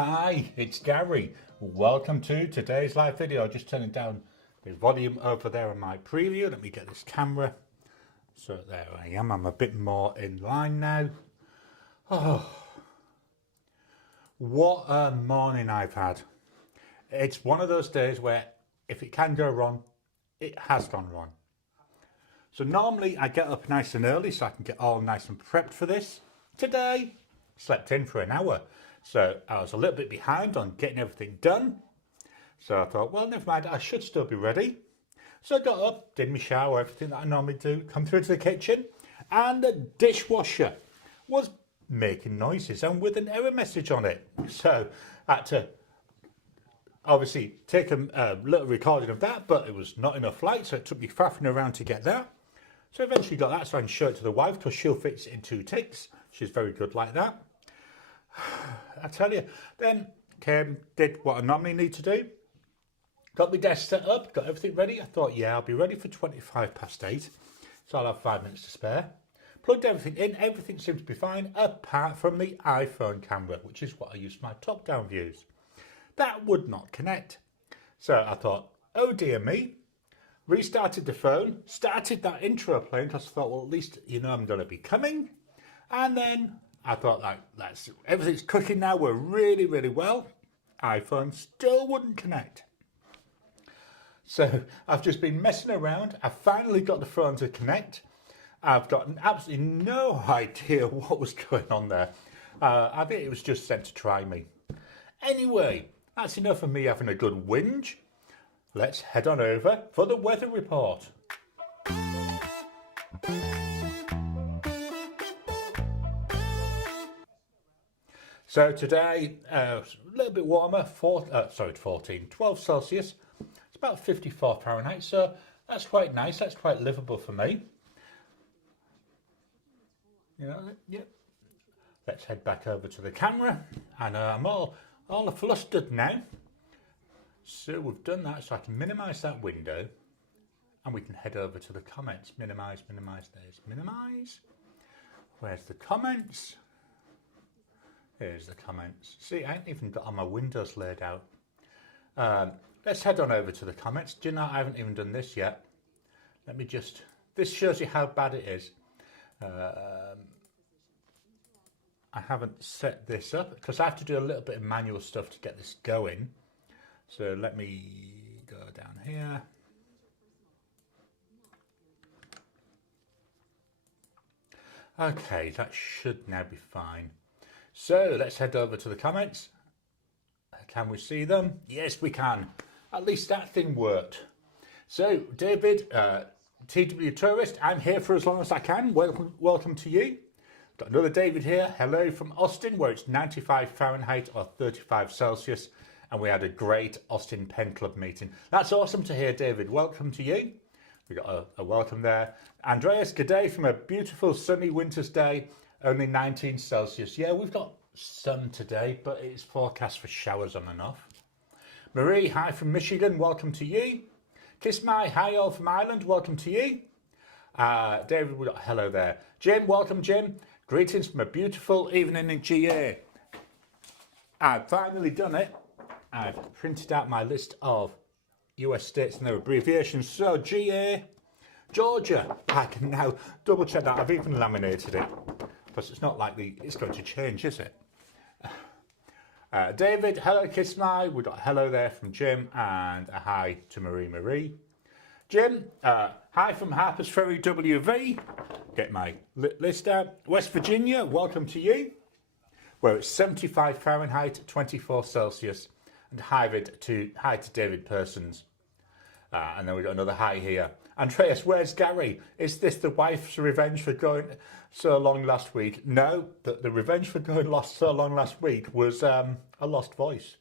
Hi, it's Gary. Welcome to today's live video. Just turning down the volume over there on my preview. Let me get this camera. So there I am. I'm a bit more in line now. Oh, what a morning I've had. It's one of those days where if it can go wrong, it has gone wrong. So normally I get up nice and early so I can get all nice and prepped for this. Today, slept in for an hour. So I was a little bit behind on getting everything done. So I thought, well, never mind, I should still be ready. So I got up, did my shower, everything that I normally do, come through to the kitchen, and the dishwasher was making noises and with an error message on it. So I had to obviously take a little recording of that, but it was not enough light, so it took me faffing around to get that. So I eventually got that, so I can show it to the wife because she'll fix it in 2 ticks. She's very good like that. I tell you, then came, did what I normally need to do, got my desk set up, got everything ready. I thought, yeah, I'll be ready for 8:25, so I'll have 5 minutes to spare. Plugged everything in, everything seemed to be fine, apart from the iPhone camera, which is what I use for my top-down views. That would not connect. So I thought, oh dear me, restarted the phone, started that intro playing, because I thought, well, at least you know I'm going to be coming, and then I thought, like, everything's cooking now, we're really, really well. iPhone still wouldn't connect. So I've just been messing around. I finally got the phone to connect. I've got absolutely no idea what was going on there. I think it was just sent to try me. Anyway, that's enough of me having a good whinge. Let's head on over for the weather report. So today, a little bit warmer, 12 Celsius. It's about 54 Fahrenheit, so that's quite nice. That's quite livable for me. You know, yeah. Let's head back over to the camera, and I'm all flustered now. So we've done that, so I can minimise that window, and we can head over to the comments. Minimise, there's minimise. Where's the comments? Here's the comments. See, I ain't even got all my windows laid out. Let's head on over to the comments. Do you know, I haven't even done this yet. Let me just, this shows you how bad it is. I haven't set this up because I have to do a little bit of manual stuff to get this going. So let me go down here. Okay, that should now be fine. So let's head over to the comments. Can we see them? Yes, we can. At least that thing worked. So David, TW Tourist, I'm here for as long as I can. Welcome to you. Got another David here. Hello from Austin, where it's 95 Fahrenheit or 35 Celsius. And we had a great Austin Pen Club meeting. That's awesome to hear, David. Welcome to you. We got a welcome there. Andreas, good day from a beautiful sunny winter's day. Only 19 Celsius. Yeah, we've got sun today, but it's forecast for showers on and off. Marie, hi from Michigan. Welcome to you. Kiss my hi all from Ireland. Welcome to you. David, we got hello there. Jim, welcome, Jim. Greetings from a beautiful evening in GA. I've finally done it. I've printed out my list of US states and their abbreviations. So GA, Georgia. I can now double check that. I've even laminated it. Because it's not likely it's going to change, is it? David, hello, kiss my. We got a hello there from Jim and a hi to Marie. Jim, hi from Harper's Ferry WV. Get my list out. West Virginia, welcome to you. Where it's 75 Fahrenheit, 24 Celsius. And hi to David Persons. And then we got another hi here. Andreas, where's Gary? Is this the wife's revenge for going so long last week? No, the revenge for going so long last week was a lost voice.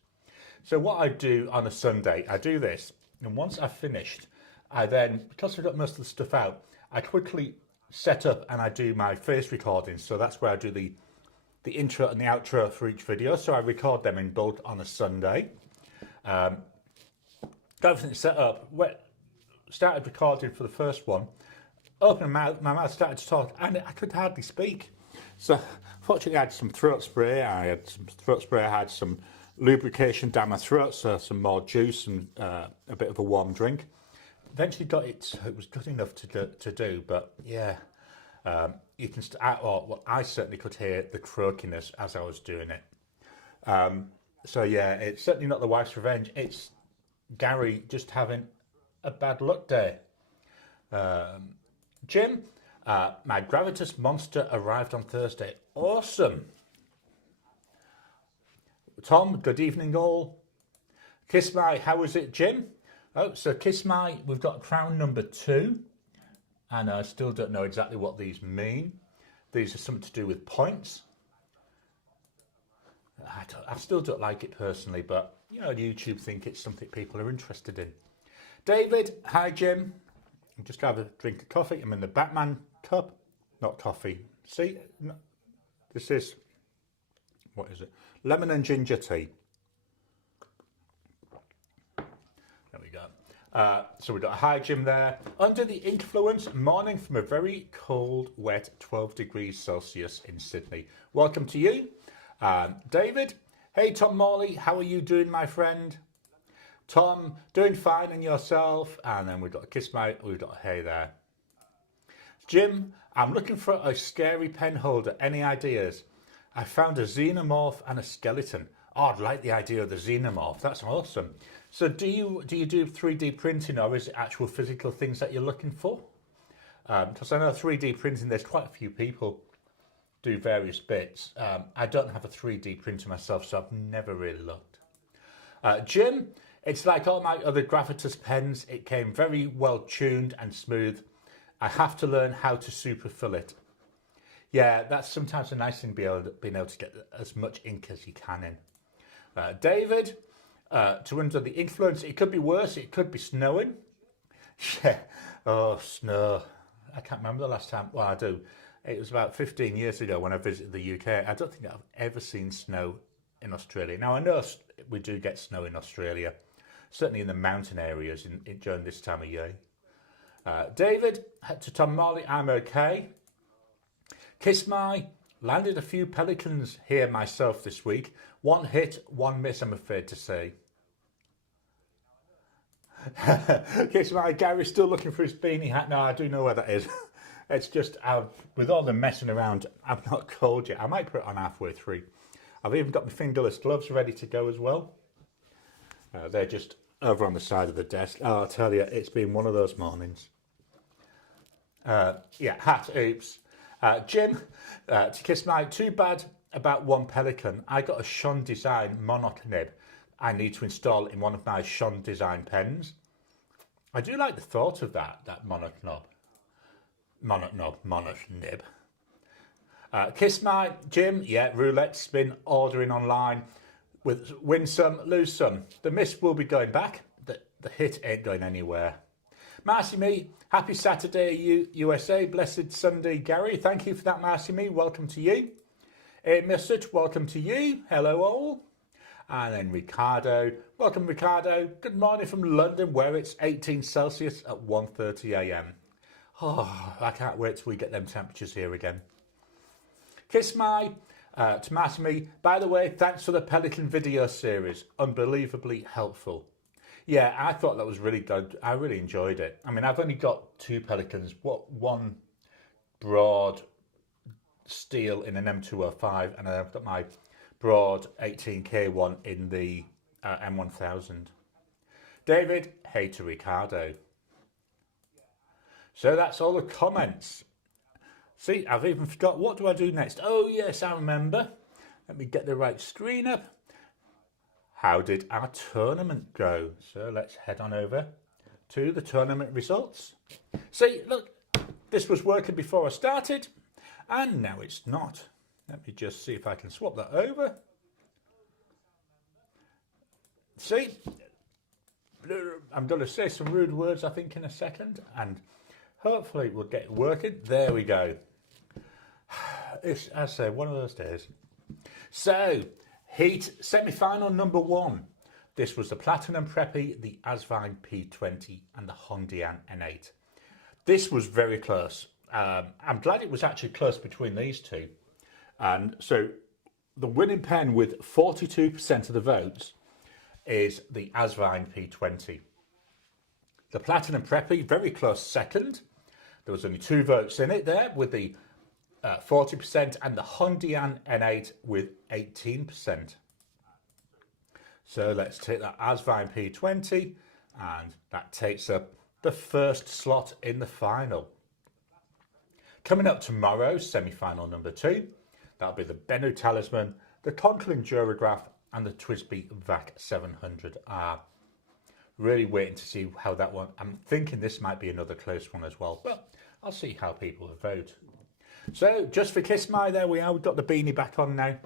So what I do on a Sunday, I do this, and once I've finished, I then, because I've got most of the stuff out, I quickly set up and I do my face recordings. So that's where I do the intro and the outro for each video. So I record them in bulk on a Sunday. Got everything set up. Started recording for the first one, opened my mouth, started to talk, and I could hardly speak. So fortunately I had some throat spray, I had some lubrication down my throat, so some more juice and a bit of a warm drink. Eventually got it, so it was good enough to do, but yeah, you can, I certainly could hear the croakiness as I was doing it. So yeah, it's certainly not the wife's revenge, it's Garry just having a bad luck day. Jim, my Gravitas monster arrived on Thursday. Awesome. Tom, good evening all. Kiss My, how was it, Jim? Oh, so Kiss My, we've got crown number 2. And I still don't know exactly what these mean. These are something to do with points. I still don't like it personally, but you know, YouTube think it's something people are interested in. David, hi Jim. I'm just going to have a drink of coffee. I'm in the Batman cup, not coffee. See, no, this is, what is it? Lemon and ginger tea. There we go. So we've got a hi Jim there. Under the influence, morning from a very cold, wet 12 degrees Celsius in Sydney. Welcome to you. David, hey Tom Morley, how are you doing, my friend? Tom, doing fine, and yourself? And then we've got a kiss my, we've got a hey there. Jim, I'm looking for a scary pen holder. Any ideas? I found a xenomorph and a skeleton. Oh, I'd like the idea of the xenomorph. That's awesome. So do you do 3D printing, or is it actual physical things that you're looking for? Because I know 3D printing, there's quite a few people do various bits. I don't have a 3D printer myself, so I've never really looked. Jim, it's like all my other Gravitas pens. It came very well tuned and smooth. I have to learn how to superfill it. Yeah, that's sometimes a nice thing, being able to get as much ink as you can in. David, to under the influence, it could be worse. It could be snowing. Yeah, oh, snow. I can't remember the last time. Well, I do. It was about 15 years ago when I visited the UK. I don't think I've ever seen snow in Australia. Now, I know we do get snow in Australia, certainly in the mountain areas during this time of year. David, to Tom Morley, I'm okay. Kiss My, landed a few pelicans here myself this week. One hit, one miss, I'm afraid to say. Kiss My, Gary's still looking for his beanie hat. No, I do know where that is. It's just, with all the messing around, I've not called yet. I might put it on halfway through. I've even got my fingerless gloves ready to go as well. They're just over on the side of the desk. Oh, I'll tell you, it's been one of those mornings. Yeah, hat, oops. Jim, to Kiss My, too bad about one pelican. I got a Sean Design monarch nib. I need to install it in one of my Sean Design pens. I do like the thought of that monarch nib. Kiss My, Jim, yeah, roulette spin, ordering online. With win some, lose some. The miss will be going back. The hit ain't going anywhere. Marcy Me, happy Saturday, USA. Blessed Sunday, Garry. Thank you for that, Marcy Me. Welcome to you. Mustard, welcome to you. Hello, all. And then Ricardo. Welcome, Ricardo. Good morning from London, where it's 18 Celsius at 1:30 a.m. Oh, I can't wait till we get them temperatures here again. Kiss My, to Marcy Me. By the way, thanks for the Pelican video series. Unbelievably helpful. Yeah, I thought that was really good. I really enjoyed it. I mean, I've only got 2 Pelicans. One broad steel in an M205, and I've got my broad 18K one in the M1000. David, hey to Ricardo. So that's all the comments. See, I've even forgot, what do I do next? Oh yes, I remember. Let me get the right screen up. How did our tournament go? So let's head on over to the tournament results. See, look, this was working before I started, and now it's not. Let me just see if I can swap that over. See, I'm going to say some rude words, I think, in a second, and hopefully we'll get it working. There we go. It's, as I say, one of those days. So, heat semi-final number 1. This was the Platinum Preppy, the Asvine P20 and the Hondian N8. This was very close. I'm glad it was actually close between these two. And so the winning pen with 42% of the votes is the Asvine P20. The Platinum Preppy, very close second. There was only 2 votes in it there with the 40% and the Hondian N8 with 18%. So let's take that Asvine P20 and that takes up the first slot in the final. Coming up tomorrow, semi-final number 2, that'll be the Bennu Talisman, the Conklin Durograph and the TWSBI VAC 700R. Really waiting to see how that one, I'm thinking this might be another close one as well, but I'll see how people vote. So just for Kiss My, there we are, we've got the beanie back on now.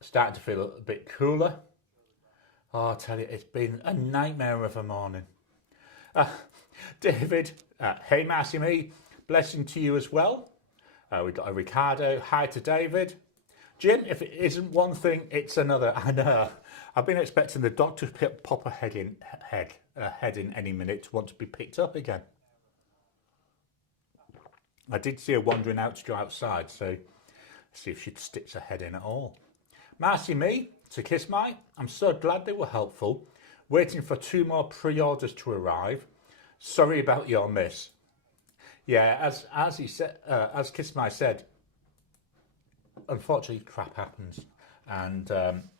Starting to feel a bit cooler. Oh, I tell you, it's been a nightmare of a morning. David, hey Marcy Me, blessing to you as well. We've got a Ricardo, hi to David. Jim, if it isn't one thing, it's another. I know. I've been expecting the doctor to pop a head in any minute to want to be picked up again. I did see her wandering out to go outside, so see if she'd stitch her head in at all. Marcy Me, to Kiss My, I'm so glad they were helpful. Waiting for 2 more pre-orders to arrive. Sorry about your miss. Yeah, as he said, as Kiss My said, unfortunately crap happens, and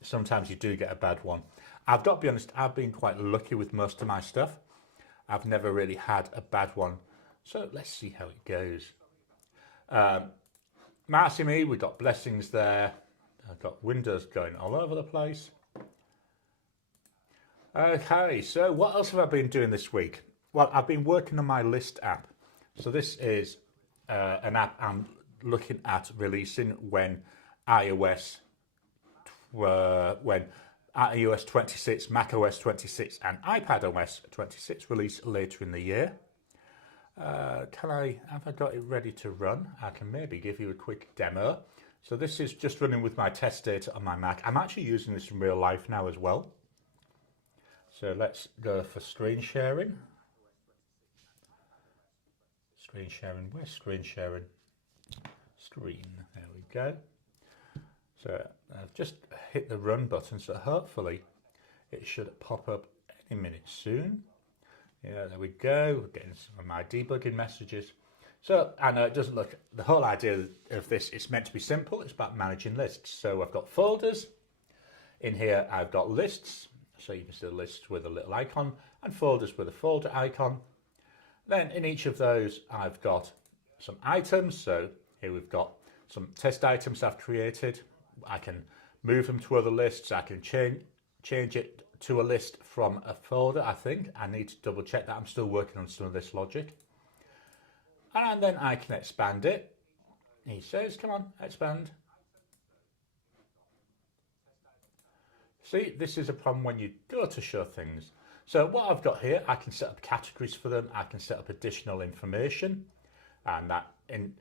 sometimes you do get a bad one. I've got to be honest, I've been quite lucky with most of my stuff. I've never really had a bad one, so let's see how it goes. Marcy Me, we've got blessings there. I've got windows going all over the place. Okay, so what else have I been doing this week? Well, I've been working on my list app. So this is an app I'm looking at releasing when iOS 26, macOS 26 and iPadOS 26 release later in the year. Have I got it ready to run? I can maybe give you a quick demo. So this is just running with my test data on my Mac. I'm actually using this in real life now as well. So let's go for screen sharing. Screen sharing, where's screen sharing? Screen, there we go. So I've just hit the run button, so hopefully it should pop up any minute soon. Yeah, there we go. We're getting some of my debugging messages. So I know it doesn't look, the whole idea of this, it's meant to be simple. It's about managing lists. So I've got folders. In here I've got lists. So you can see the lists with a little icon and folders with a folder icon. Then in each of those I've got some items. So here we've got some test items I've created. I can move them to other lists. I can change it to a list from a folder, I think. I need to double check that. I'm still working on some of this logic. And then I can expand it. He says, come on, expand. See, this is a problem when you go to show things. So what I've got here, I can set up categories for them. I can set up additional information. And that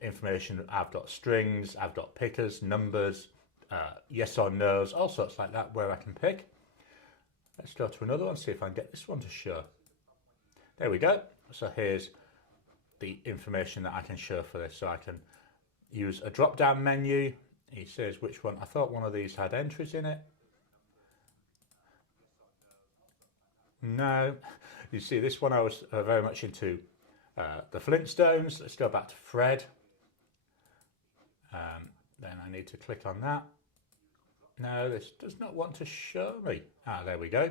information, I've got strings, I've got pickers, numbers, yes or no's, all sorts like that where I can pick. Let's go to another one, see if I can get this one to show. There we go. So here's the information that I can show for this. So I can use a drop-down menu. He says which one. I thought one of these had entries in it. No. You see, this one I was very much into the Flintstones. Let's go back to Fred. Then I need to click on that. No, this does not want to show me. Ah, there we go.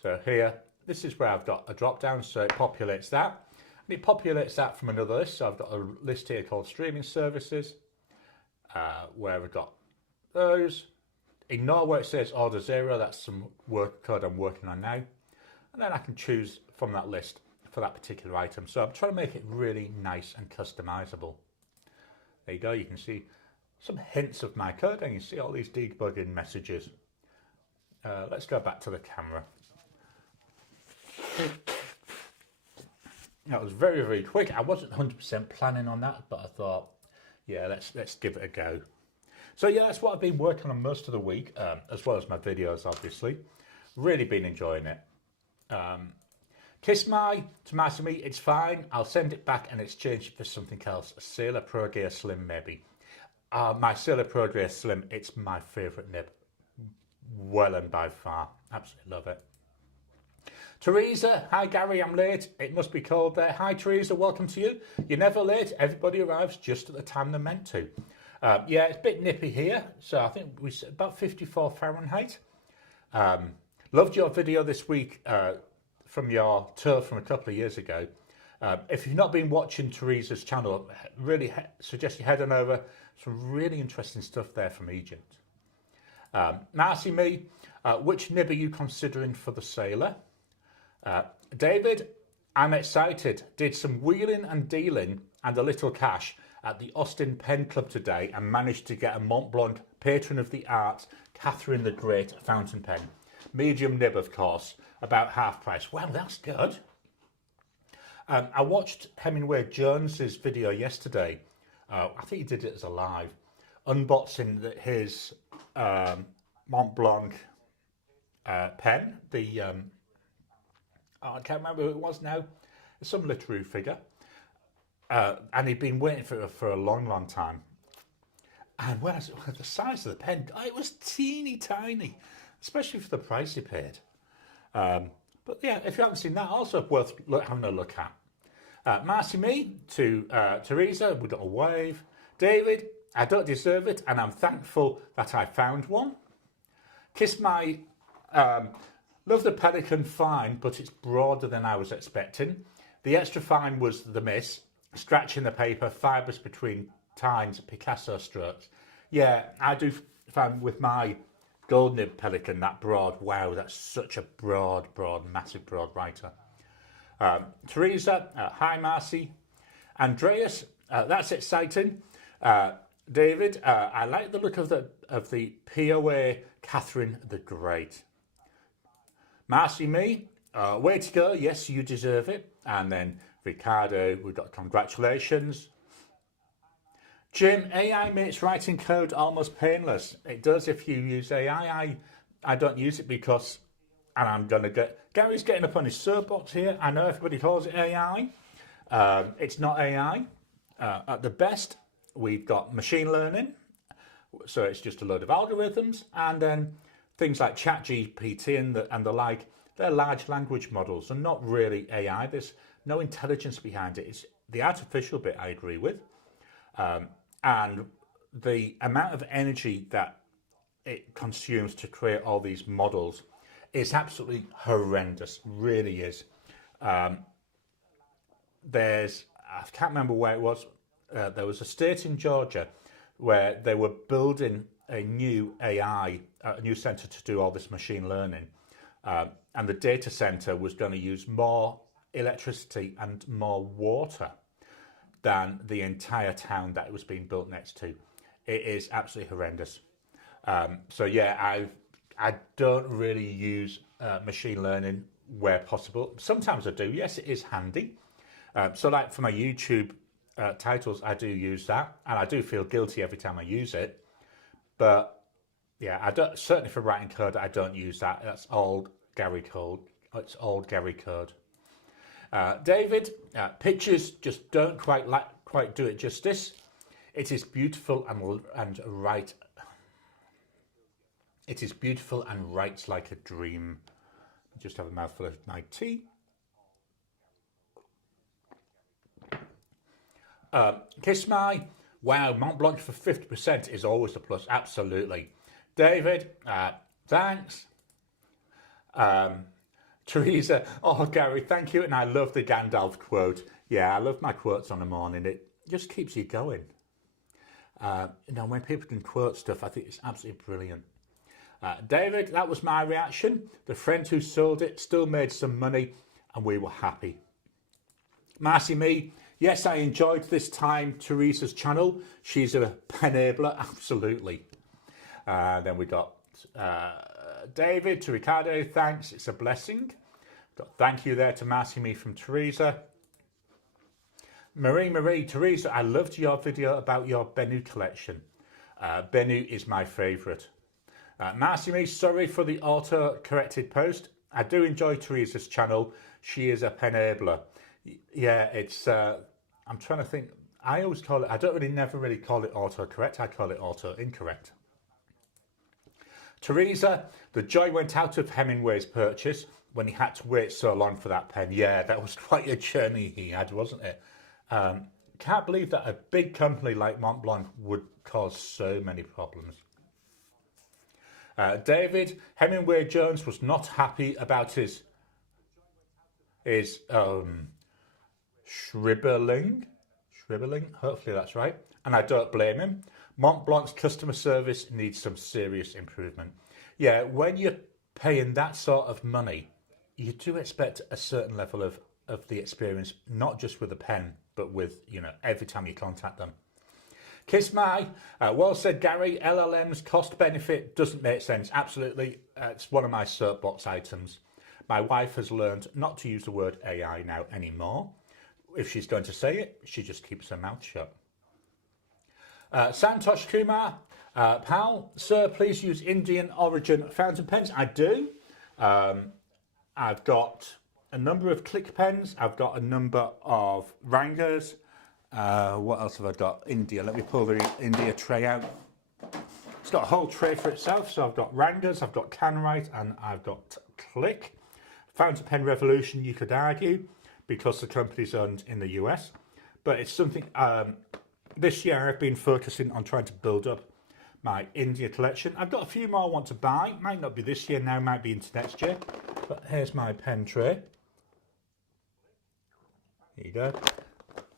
So here, this is where I've got a drop-down, so it populates that. And it populates that from another list. So I've got a list here called streaming services, where I've got those. Ignore where it says order 0, that's some work code I'm working on now. And then I can choose from that list for that particular item. So I'm trying to make it really nice and customizable. There you go, you can see some hints of my code and you see all these debugging messages. Let's go back to the camera. That was very, very quick. I wasn't 100% planning on that, but I thought, yeah, let's give it a go. So yeah, that's what I've been working on most of the week, as well as my videos, obviously. Really been enjoying it. Kiss My, to Marcy Me, it's fine. I'll send it back and exchange it for something else. A Sailor Pro Gear Slim, maybe. My Sailor Pro Dre Slim, it's my favourite nib. Well and by far. Absolutely love it. Teresa, hi Gary, I'm late. It must be cold there. Hi Teresa, welcome to you. You're never late. Everybody arrives just at the time they're meant to. Yeah, it's a bit nippy here. So I think we said about 54 Fahrenheit. Loved your video this week from your tour from a couple of years ago. If you've not been watching Teresa's channel, really suggest you head on over. Some really interesting stuff there from Egypt. Marcy Me, which nib are you considering for the Sailor? David, I'm excited. Did some wheeling and dealing and a little cash at the Austin Pen Club today and managed to get a Mont Blanc Patron of the Arts, Catherine the Great fountain pen. Medium nib, of course, about half price. Wow, that's good. I watched Hemingway Jones's video yesterday. I think he did it as a live, unboxing his Mont Blanc pen. I can't remember who it was now. Some literary figure. And he'd been waiting for a long, long time. And when the size of the pen, it was teeny tiny, especially for the price he paid. But yeah, if you haven't seen that, also worth having a look at. Marcy Me to Teresa, we got a wave. David, I don't deserve it, and I'm thankful that I found one. Kiss my, love the Pelican fine, but it's broader than I was expecting. The extra fine was the miss, scratching the paper, fibres between tines, Picasso strokes. Yeah, I do find with my gold nib Pelican that broad. Wow, that's such a broad, massive broad writer. Teresa, hi Marcy. Andreas, that's exciting. David, I like the look of the POA Catherine the Great. Marcy Me, way to go. Yes, you deserve it. And then Ricardo, we've got congratulations. Jim, AI makes writing code almost painless. It does if you use AI. I don't use it because, and I'm going to get, Gary's getting up on his soapbox here. I know everybody calls it AI. It's not AI. At the best, we've got machine learning. So it's just a load of algorithms. And then things like ChatGPT and the like, they're large language models and not really AI. There's no intelligence behind it. It's the artificial bit I agree with. And the amount of energy that it consumes to create all these models is absolutely horrendous, really is. I can't remember where it was. There was a state in Georgia where they were building a new AI, a new center to do all this machine learning. And the data center was going to use more electricity and more water than the entire town that it was being built next to. It is absolutely horrendous. So yeah, I don't really use machine learning where possible. Sometimes I do. Yes, it is handy. So like for my YouTube titles, I do use that, and I do feel guilty every time I use it. But yeah, I don't. Certainly for writing code, I don't use that. That's old Garry code. It's old Garry code. David, pictures just don't quite do it justice. It is beautiful and right. It is beautiful and writes like a dream. Just have a mouthful of my tea. Kiss my, wow, Mont Blanc for 50% is always a plus. Absolutely. David, thanks. Teresa, oh Gary, thank you. And I love the Gandalf quote. Yeah, I love my quotes on the morning. It just keeps you going. When people can quote stuff, I think it's absolutely brilliant. David, that was my reaction. The friend who sold it still made some money and we were happy. Marcy Me, yes, I enjoyed this time Teresa's channel. She's a enabler, absolutely. Then we got David to Ricardo, thanks, it's a blessing. Got thank you there to Marcy Me from Teresa. Marie, Teresa, I loved your video about your Bennu collection. Bennu is my favourite. Marcy Me, sorry for the auto-corrected post. I do enjoy Teresa's channel. She is a enabler. Yeah, it's, I'm trying to think. I always call it, I don't really never really call it autocorrect, I call it auto incorrect. Teresa, the joy went out of Hemingway's purchase when he had to wait so long for that pen. Yeah, that was quite a journey he had, wasn't it? Can't believe that a big company like Montblanc would cause so many problems. David, Hemingway Jones was not happy about his shribbling, hopefully that's right, and I don't blame him. Montblanc's customer service needs some serious improvement. Yeah, when you're paying that sort of money, you do expect a certain level of the experience, not just with a pen, but with, you know, every time you contact them. Kiss my, well said Gary, LLM's cost benefit doesn't make sense. Absolutely, it's one of my soapbox items. My wife has learned not to use the word AI now anymore. If she's going to say it, she just keeps her mouth shut. Santosh Kumar, pal, sir, please use Indian origin fountain pens. I do. I've got a number of click pens. I've got a number of Rangers. What else have I got? India. Let me pull the India tray out. It's got a whole tray for itself. So I've got Rangers, I've got Canwright, and I've got Click. Fountain pen revolution, you could argue, because the company's owned in the US. But it's something, this year I've been focusing on trying to build up my India collection. I've got a few more I want to buy. Might not be this year now, might be into next year. But here's my pen tray. There you go.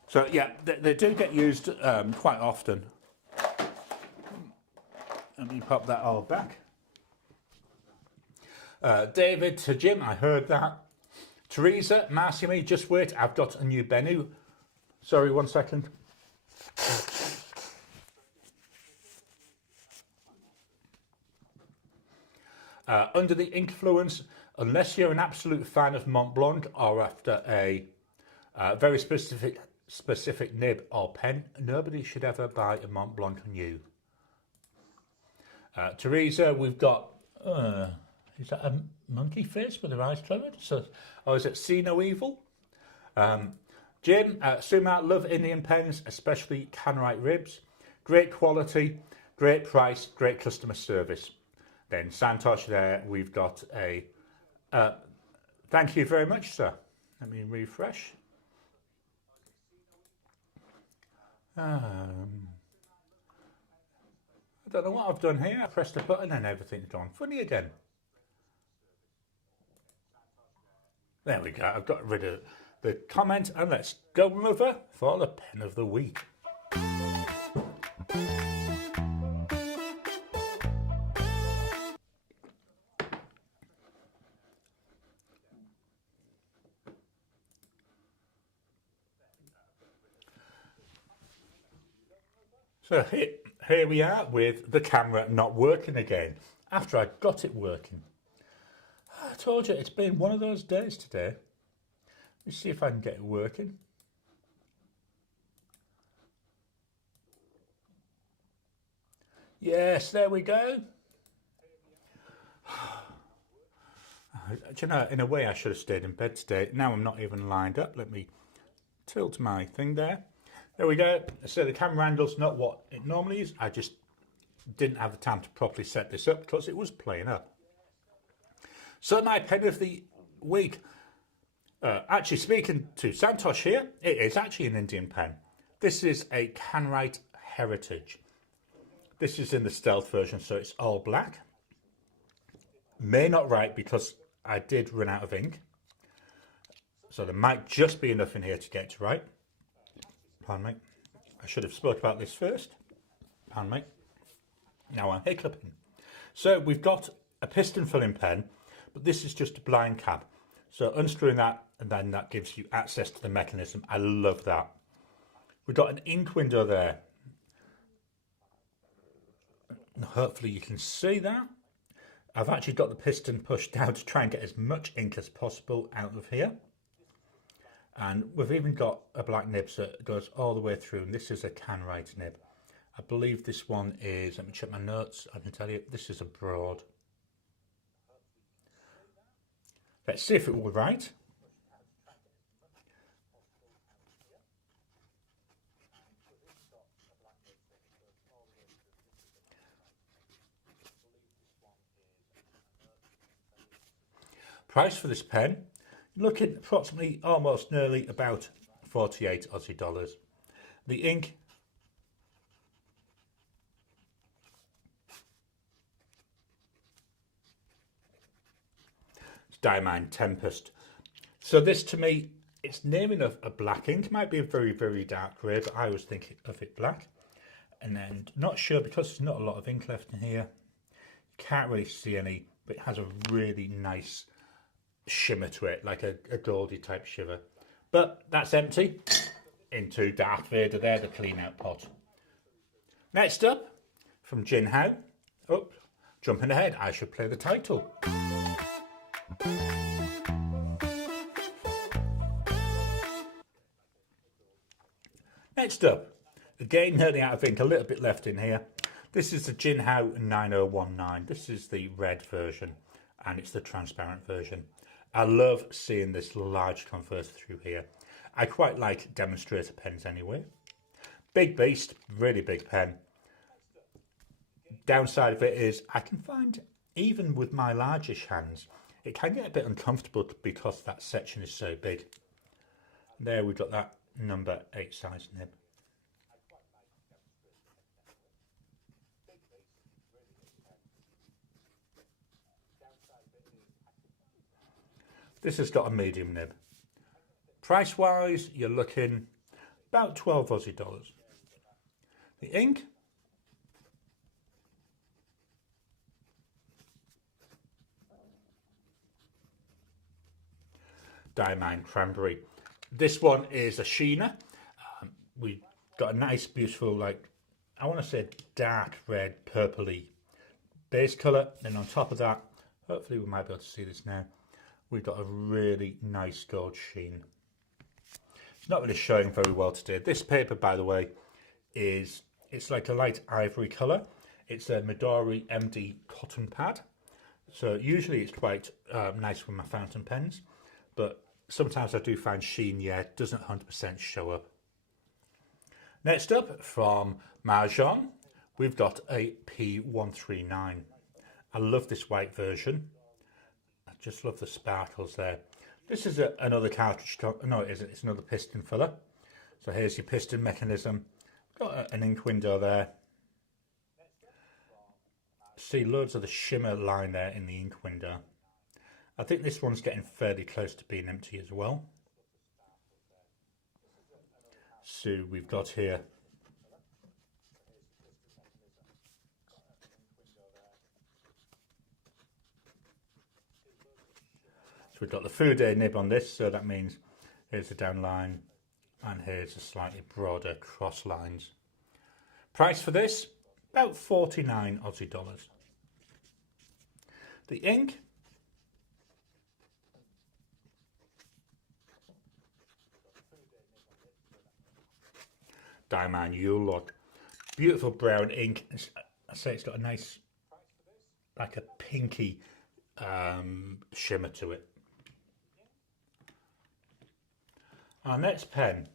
So yeah, they do get used quite often. Let me pop that all back. David to Jim, I heard that. Teresa, Marcy, just wait, I've got a new Bennu. Sorry, 1 second. Under the influence, unless you're an absolute fan of Montblanc or after a very specific nib or pen, nobody should ever buy a Montblanc new. Teresa, we've got, is that a monkey face with their eyes covered? So, or is it See No Evil? Jim, Sumar, love Indian pens, especially Canwright ribs. Great quality, great price, great customer service. Then Santosh there, we've got a, thank you very much, sir. Let me refresh. I don't know what I've done here. I pressed a button and everything's gone funny again. There we go. I've got rid of the comment and let's go over for the pen of the week. So here we are with the camera not working again after I got it working. I told you it's been one of those days today. Let's see if I can get it working. Yes, there we go. Do you know, in a way I should have stayed in bed today. Now I'm not even lined up. Let me tilt my thing there. There we go. So the camera handle's not what it normally is. I just didn't have the time to properly set this up because it was playing up. So my pen of the week, actually speaking to Santosh here, it is actually an Indian pen. This is a Canwright Heritage. This is in the stealth version, so it's all black. May not write because I did run out of ink. So there might just be enough in here to get to write. Pardon me. I should have spoke about this first. Pardon me. Now I'm hiccuping. So we've got a piston filling pen, but this is just a blind cap. So unscrewing that, and then that gives you access to the mechanism. I love that. We've got an ink window there. Hopefully you can see that. I've actually got the piston pushed down to try and get as much ink as possible out of here. And we've even got a black nib so it goes all the way through, and this is a Canwright nib. I believe this one is, let me check my notes, I can tell you, this is a broad. Let's see if it will write. Price for this pen, looking approximately almost nearly about 48 Aussie dollars. The ink, it's Diamond Tempest. So this to me, it's near enough a black ink. Might be a very, very dark grey, but I was thinking of it black. And then, not sure, because there's not a lot of ink left in here, can't really see any, but it has a really nice shimmer to it, like a goldy type shiver. But that's empty. Into Darth Vader there, the clean out pot. Next up, from Jin Hao. Oh, jumping ahead, I should play the title. Next up, again nearly out of ink, a little bit left in here. This is the Jin Hao 9019. This is the red version, and it's the transparent version. I love seeing this large converse through here. I quite like demonstrator pens anyway. Big beast, really big pen. Downside of it is I can find, even with my largish hands, it can get a bit uncomfortable because that section is so big. There we've got that number 8 size nib. This has got a medium nib. Price wise, you're looking about 12 Aussie dollars. The ink, Diamond Cranberry. This one is a sheener. We got a nice, beautiful, like, I want to say dark red, purpley base colour. Then on top of that, hopefully we might be able to see this now, we've got a really nice gold sheen. It's not really showing very well today. This paper, by the way, it's like a light ivory colour. It's a Midori MD cotton pad. So usually it's quite nice with my fountain pens, but sometimes I do find sheen, yeah, it doesn't 100% show up. Next up, from Mahjong, we've got a P139. I love this white version. I just love the sparkles there. This is another cartridge, no it isn't, it's another piston filler. So here's your piston mechanism. Got an ink window there. See loads of the shimmer line there in the ink window. I think this one's getting fairly close to being empty as well. So we've got here we've got the Fude nib on this, so that means here's the down line and here's the slightly broader cross lines. Price for this, about 49 Aussie dollars. The ink, Diamond Yule Log. Beautiful brown ink. I say it's got a nice, like a pinky shimmer to it. Our next pen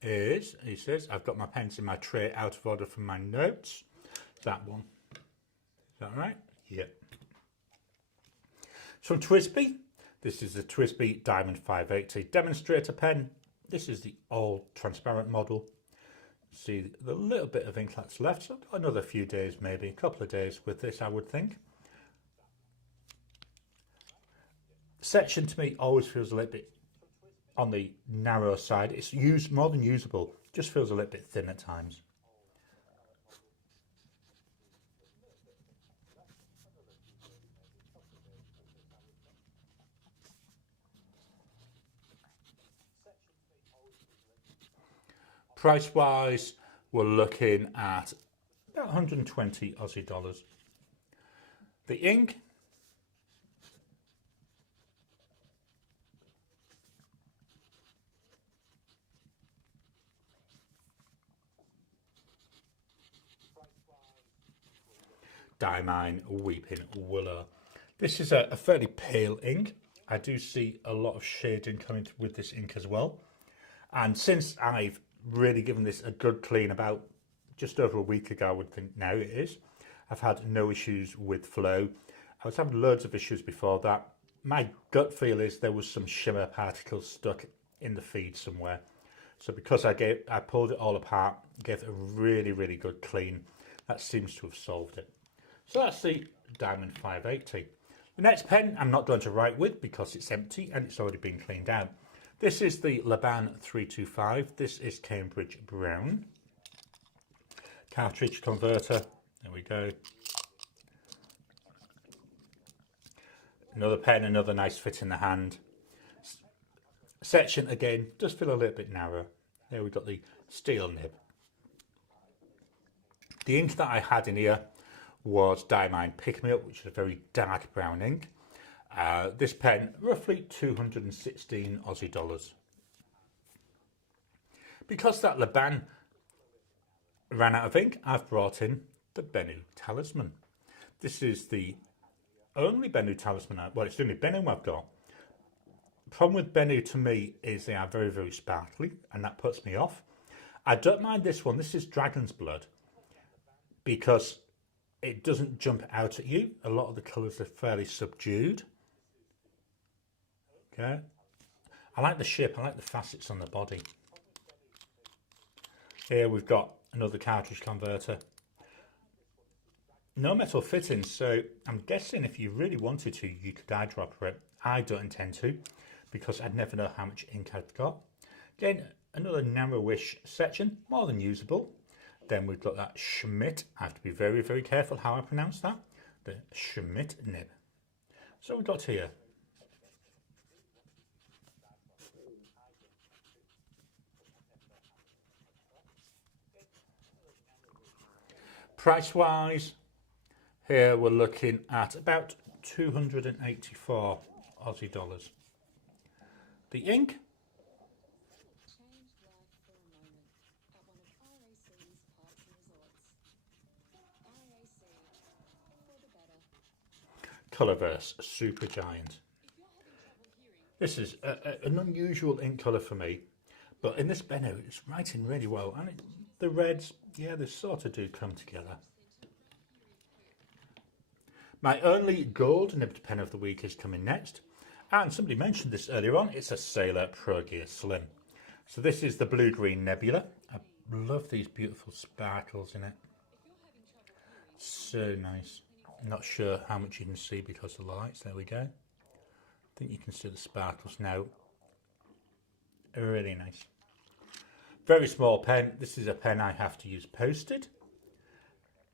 is, he says, I've got my pens in my tray out of order from my notes. That one. Is that right? Yep. So TWSBI, this is the TWSBI Diamond 580 demonstrator pen. This is the old transparent model. See the little bit of ink that's left, so another few days, maybe a couple of days with this, I would think. Section to me always feels a little bit on the narrow side. It's used more than usable, just feels a little bit thin at times. Price wise, we're looking at about 120 Aussie dollars. The ink, Diamond Weeping Willow. This is a fairly pale ink. I do see a lot of shading coming with this ink as well. And since I've really given this a good clean about just over a week ago, I would think now it is, I've had no issues with flow. I was having loads of issues before that. My gut feel is there was some shimmer particles stuck in the feed somewhere. So because I pulled it all apart, gave it a really good clean, that seems to have solved it. So that's the Diamond 580. The next pen I'm not going to write with because it's empty and it's already been cleaned out. This is the Laban 325. This is Cambridge Brown. Cartridge converter, there we go. Another pen, another nice fit in the hand. Section again does feel a little bit narrow. There we've got the steel nib. The ink that I had in here was Diamine Pick Me Up, which is a very dark brown ink. This pen, roughly 216 Aussie dollars. Because that Laban ran out of ink, I've brought in the Bennu Talisman. This is the only Bennu Talisman, well, it's the only Bennu I've got. The problem with Bennu to me is they are very sparkly, and that puts me off. I don't mind this one. This is Dragon's Blood, because it doesn't jump out at you. A lot of the colours are fairly subdued. Okay, I like the shape, I like the facets on the body. Here we've got another cartridge converter. No metal fittings, so I'm guessing if you really wanted to, you could eyedropper it. I don't intend to, because I'd never know how much ink I've got. Again, another narrowish section, more than usable. Then we've got that Schmidt. I have to be very careful how I pronounce that. The Schmidt nib. So we've got here. Price-wise, here we're looking at about 284 Aussie dollars. The ink, Colourverse Supergiant. This is an unusual ink colour for me, but in this Bennu it's writing really well, and the reds, yeah, they sort of do come together. My only gold nibbed pen of the week is coming next, and somebody mentioned this earlier on. It's a Sailor Pro Gear Slim. So this is the blue-green Nebula. I love these beautiful sparkles in it. So nice. I'm not sure how much you can see because of the lights. There we go. I think you can see the sparkles now. Really nice. Very small pen. This is a pen I have to use posted.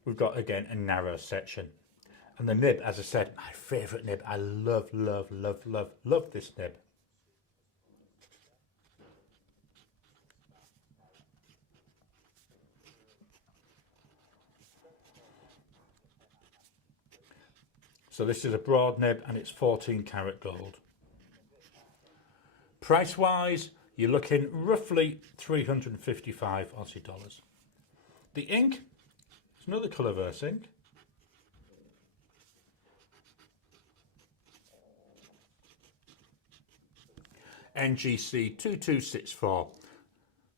We've got, again, a narrow section. And the nib, as I said, my favourite nib. I love this nib. So this is a broad nib and it's 14 karat gold. Price-wise, you're looking roughly 355 Aussie dollars. The ink, it's another Colourverse ink. NGC 2264,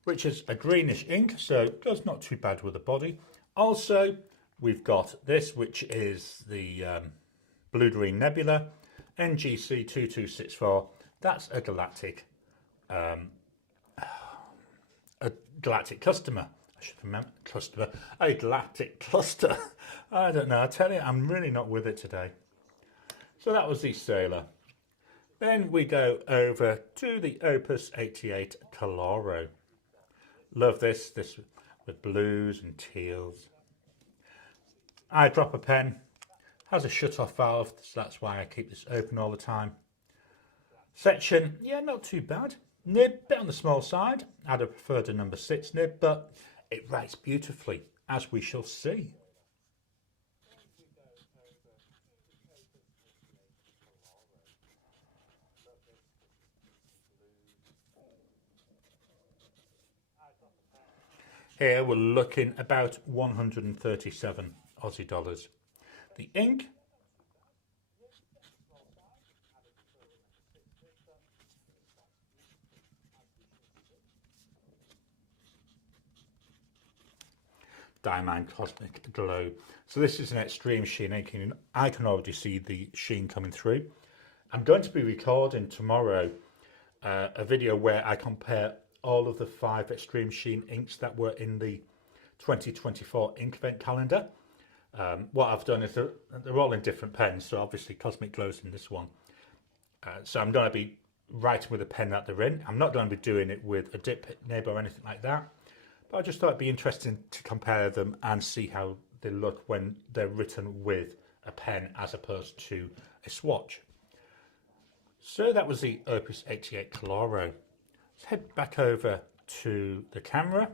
which is a greenish ink, so it does not too bad with the body. Also, we've got this, which is the Blue-Green Nebula, NGC 2264. That's a galactic customer. I should remember customer. A galactic cluster. I don't know. I tell you, I'm really not with it today. So that was the Sailor. Then we go over to the Opus 88 Coloro. Love this with blues and teals. Eyedropper pen. Has a shut-off valve, so that's why I keep this open all the time. Section, yeah, not too bad. Nib, bit on the small side. I'd have preferred a number 6 nib, but it writes beautifully, as we shall see. Here we're looking about 137 Aussie dollars. The ink, Diamond Cosmic Glow. So this is an extreme sheen. I can already see the sheen coming through. I'm going to be recording tomorrow a video where I compare all of the 5 extreme sheen inks that were in the 2024 ink event calendar. What I've done is they're all in different pens, so obviously Cosmic Glow's in this one. So I'm going to be writing with a pen that they're in. I'm not going to be doing it with a dip nib or anything like that, but I just thought it'd be interesting to compare them and see how they look when they're written with a pen as opposed to a swatch. So that was the Opus 88 Chloro. Let's head back over to the camera.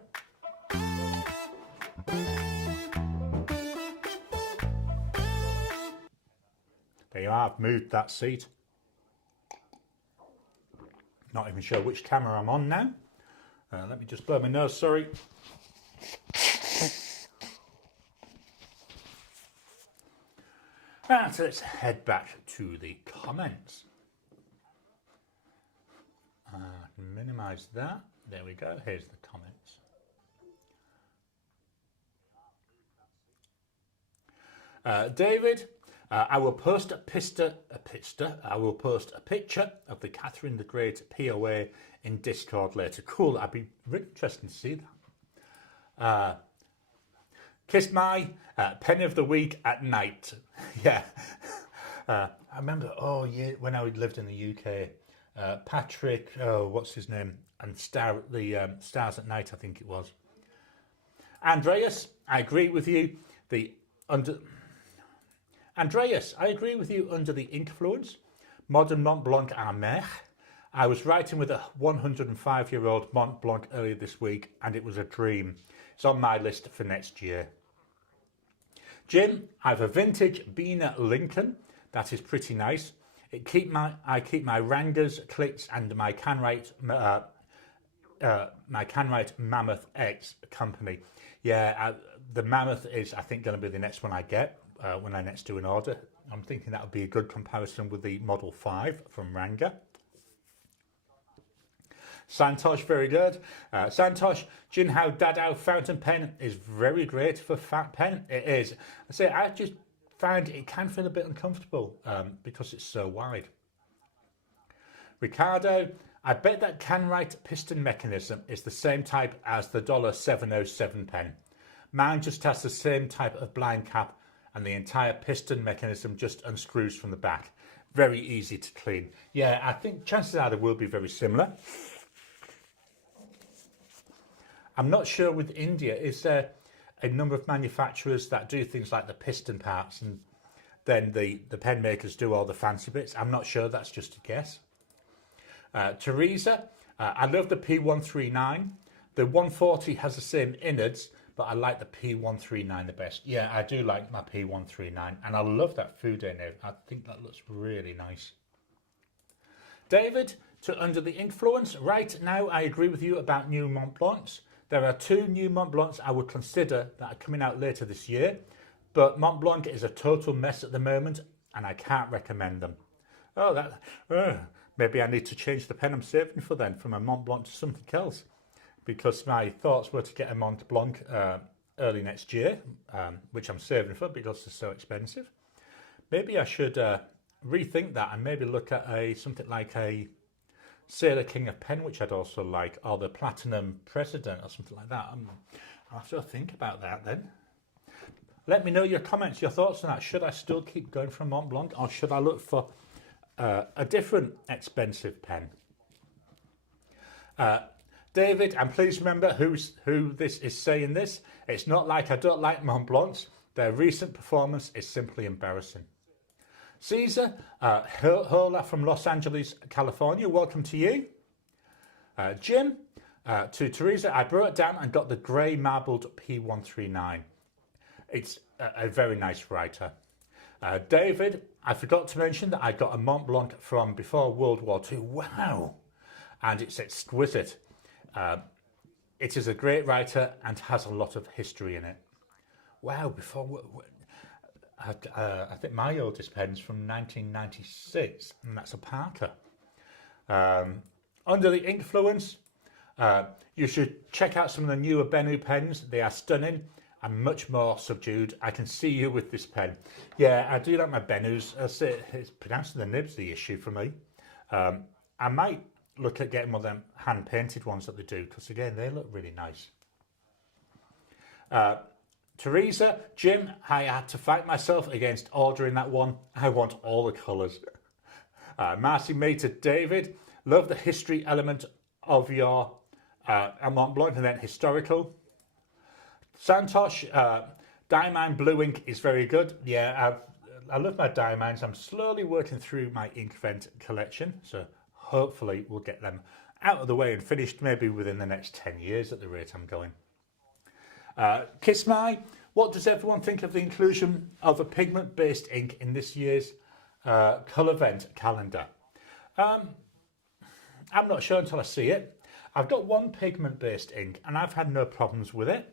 There you are, I've moved that seat. Not even sure which camera I'm on now. Let me just blow my nose, sorry. Right, so let's head back to the comments. Minimize that. There we go. Here's the comments. David, I will post a picture of the Catherine the Great POA in Discord later. Cool. I'd be really interested to see that. Kiss my pen of the week at night. Yeah. I remember, oh yeah, when I lived in the UK, Patrick, oh, what's his name? And Stars at Night, I think it was. Andreas, I agree with you. Andreas, I agree with you under the influence. Modern Mont Blanc are meh. I was writing with a 105-year-old Mont Blanc earlier this week and it was a dream. It's on my list for next year. Jim, I have a vintage Beaner Lincoln. That is pretty nice. I keep my Rangers, Clicks and my Canwright Mammoth X company. Yeah, the Mammoth is, I think, going to be the next one I get when I next do an order. I'm thinking that would be a good comparison with the Model 5 from Ranger. Santosh, very good. Santosh, Jinhao Dadao fountain pen is very great for fat pen. It is. I just found it can feel a bit uncomfortable because it's so wide. Ricardo, I bet that Canwright piston mechanism is the same type as the $707 pen. Mine just has the same type of blind cap and the entire piston mechanism just unscrews from the back. Very easy to clean. Yeah, I think chances are they will be very similar. I'm not sure with India, is there a number of manufacturers that do things like the piston parts and then the pen makers do all the fancy bits? I'm not sure, that's just a guess. Teresa, I love the P139. The 140 has the same innards, but I like the P139 the best. Yeah, I do like my P139 and I love that Fude nib. I think that looks really nice. David, to Under the Influence, right now I agree with you about new Mont Blancs. There are 2 new Mont Blancs I would consider that are coming out later this year, but Mont Blanc is a total mess at the moment and I can't recommend them. Maybe I need to change the pen I'm saving for then from a Mont Blanc to something else, because my thoughts were to get a Mont Blanc early next year, which I'm saving for because they're so expensive. Maybe I should rethink that and maybe look at something like a Sailor King of Pen, which I'd also like, or the Platinum President or something like that. I'll have to think about that then. Let me know your comments, your thoughts on that. Should I still keep going for a Mont Blanc or should I look for a different expensive pen? David, and please remember who this is saying this. It's not like I don't like Mont Blancs. Their recent performance is simply embarrassing. Caesar, Hola from Los Angeles, California. Welcome to you. Jim, to Teresa, I brought it down and got the grey marbled P139. It's a very nice writer. David, I forgot to mention that I got a Mont Blanc from before World War II. Wow. And it's exquisite. It is a great writer and has a lot of history in it. Wow, I think my oldest pen's from 1996, and that's a Parker. Under the Influence, you should check out some of the newer Bennu pens. They are stunning. and much more subdued. I can see you with this pen. Yeah, I do like my Benus. It's pronouncing the nibs the issue for me. I might look at getting one of them hand-painted ones that they do, because again, they look really nice. Teresa, Jim, I had to fight myself against ordering that one. I want all the colours. Marcy May to David, love the history element of your Mont Blanc and then historical. Santosh, Diamine Blue ink is very good. Yeah, I love my Diamines. I'm slowly working through my Inkvent collection, so hopefully we'll get them out of the way and finished maybe within the next 10 years at the rate I'm going. Kiss My, what does everyone think of the inclusion of a pigment-based ink in this year's Colourvent calendar? I'm not sure until I see it. I've got one pigment-based ink and I've had no problems with it.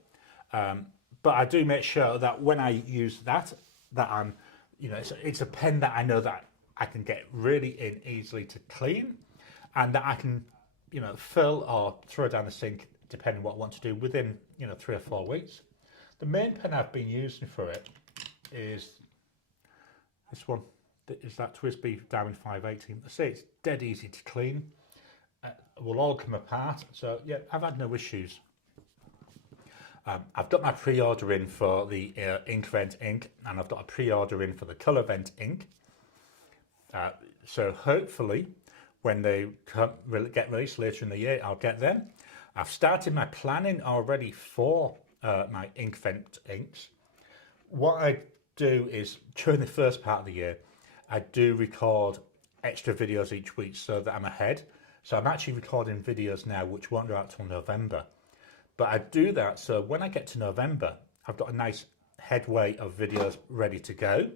But I do make sure that when I use that I'm, it's a pen that I know that I can get really in easily to clean, and that I can, fill or throw down the sink depending what I want to do within, 3 or 4 weeks. The main pen I've been using for it is this one. Is that TWSBI Diamond 518. I say it's dead easy to clean. It will all come apart. So yeah, I've had no issues. I've got my pre-order in for the Inkvent ink, and I've got a pre-order in for the Colourvent ink. So hopefully, when they get released later in the year, I'll get them. I've started my planning already for my Inkvent inks. What I do is, during the first part of the year, I do record extra videos each week so that I'm ahead. So I'm actually recording videos now which won't go out till November. But I do that so when I get to November, I've got a nice headway of videos ready to go,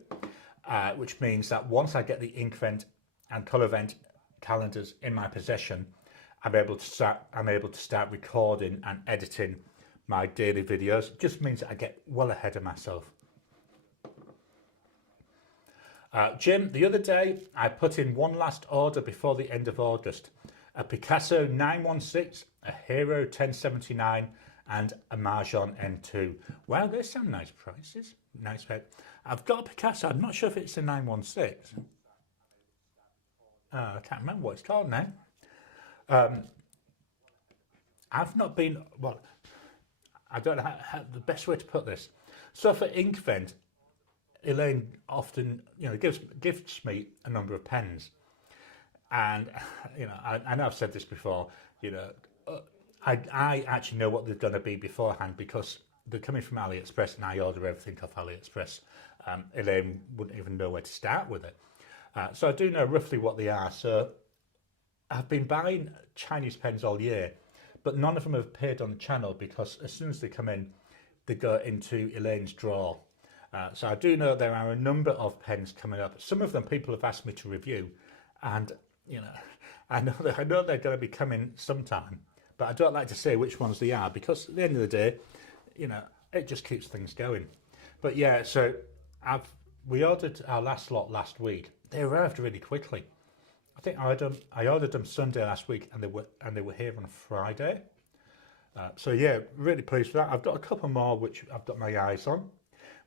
which means that once I get the Inkvent and Colourvent calendars in my possession, I'm able to start recording and editing my daily videos. It just means that I get well ahead of myself. Jim, the other day I put in one last order before the end of August. A Picasso 916, a Hero 1079 and a Marjon N2. Wow, they sound nice prices. Nice. I've got a Picasso, I'm not sure if it's a 916. I can't remember what it's called now. I've not been, well, I don't know how the best way to put this. So for Inkvent, Elaine often, gifts me a number of pens. And, I know I've said this before, I actually know what they're going to be beforehand because they're coming from AliExpress and I order everything off AliExpress. Elaine wouldn't even know where to start with it. So I do know roughly what they are. So I've been buying Chinese pens all year, but none of them have appeared on the channel because as soon as they come in, they go into Elaine's drawer. So I do know there are a number of pens coming up. Some of them people have asked me to review, and I know they're going to be coming sometime, but I don't like to say which ones they are because at the end of the day, it just keeps things going. But yeah, so we ordered our last lot last week. They arrived really quickly. I think I ordered them Sunday last week, and they were here on Friday. So yeah, really pleased with that. I've got a couple more which I've got my eyes on.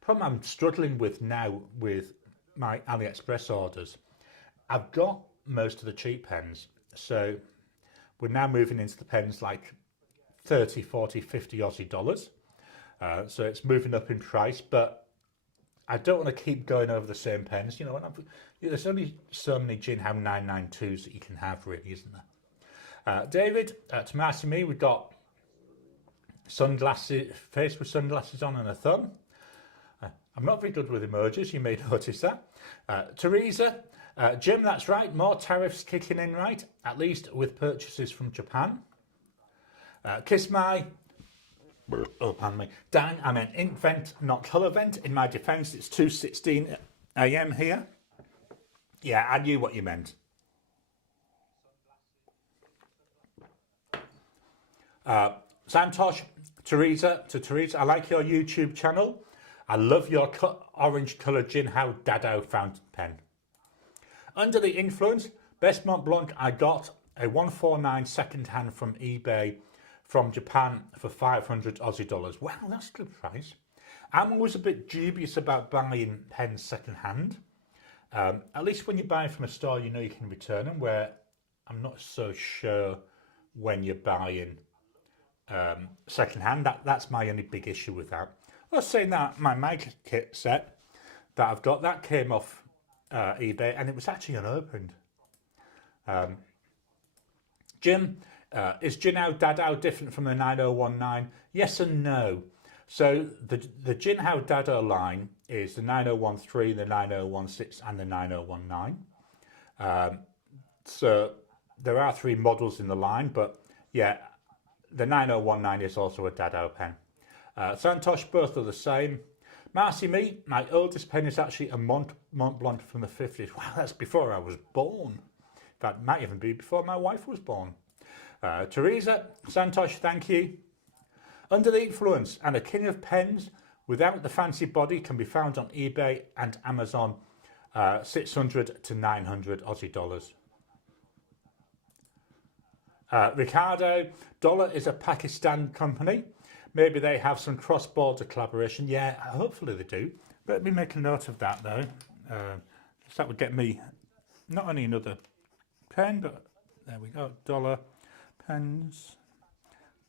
Problem I'm struggling with now with my AliExpress orders, I've got most of the cheap pens. So we're now moving into the pens like 30, 40, 50 Aussie dollars. So it's moving up in price, but I don't want to keep going over the same pens. There's only so many Jinhao 992s that you can have, really, isn't there? David, to Marcy Me, we've got sunglasses, face with sunglasses on and a thumb. I'm not very good with emojis, you may notice that. Teresa, Jim, that's right, more tariffs kicking in, right? At least with purchases from Japan. Kiss My, oh, pardon me. Dan, I meant Inkvent, not Colourvent. In my defence, it's 2:16 AM here. Yeah, I knew what you meant. Santosh, Teresa, I like your YouTube channel. I love your orange coloured Jinhao Dado fountain pen. Under the influence, best Mont Blanc I got a 149 second hand from eBay from Japan for 500 Aussie dollars. Wow, that's a good price. I'm always a bit dubious about buying pens second hand. At least when you buy from a store, you know you can return them, where I'm not so sure when you're buying second hand. That's my only big issue with that. I was saying that my mic kit set that I've got, that came off eBay and it was actually unopened. Jim, is Jinhao Dadao different from the 9019? Yes and no. So the Jinhao Dadao line is the 9013, the 9016 and the 9019. So there are 3 models in the line, but yeah, the 9019 is also a Dadao pen. Santosh, both are the same. Marcy Me, my oldest pen is actually a Mont Blanc from the 50s. Wow, that's before I was born. In fact, it might even be before my wife was born. Teresa, Santosh, thank you. Under the Influence and a king of pens without the fancy body can be found on eBay and Amazon, 600 to 900 Aussie dollars. Ricardo, Dollar is a Pakistan company. Maybe they have some cross-border collaboration. Yeah, hopefully they do. Let me make a note of that though. So that would get me not only another pen, but there we go. Dollar pens,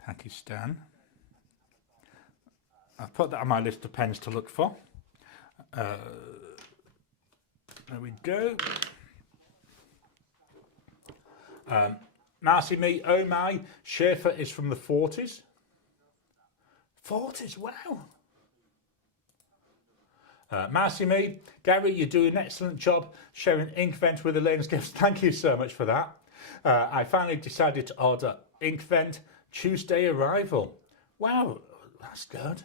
Pakistan. I've put that on my list of pens to look for. There we go. Marcy Me, oh my, Schaefer is from the 40s. 40s, wow. Marcy Me, Gary, you do an excellent job sharing Inkvent with Elaine's gifts. Thank you so much for that. I finally decided to order Inkvent Tuesday arrival. Wow, that's good.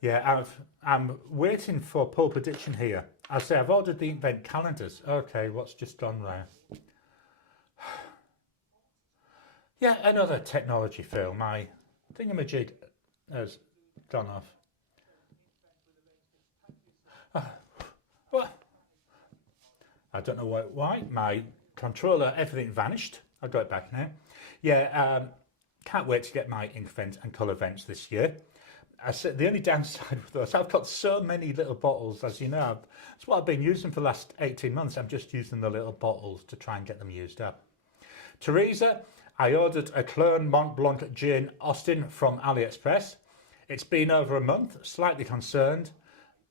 Yeah, I'm waiting for Pole Prediction here. I'll say I've ordered the Inkvent calendars. Okay, what's just gone there? Yeah, another technology fail. My thingamajig has gone off. What? I don't know why. My controller, everything vanished. I got it back now. Yeah, can't wait to get my Inkvent and colour vents this year. I said the only downside with those, I've got so many little bottles, as you know. That's what I've been using for the last 18 months. I'm just using the little bottles to try and get them used up. Teresa, I ordered a Clone Mont Blanc Jane Austen from AliExpress. It's been over a month, slightly concerned.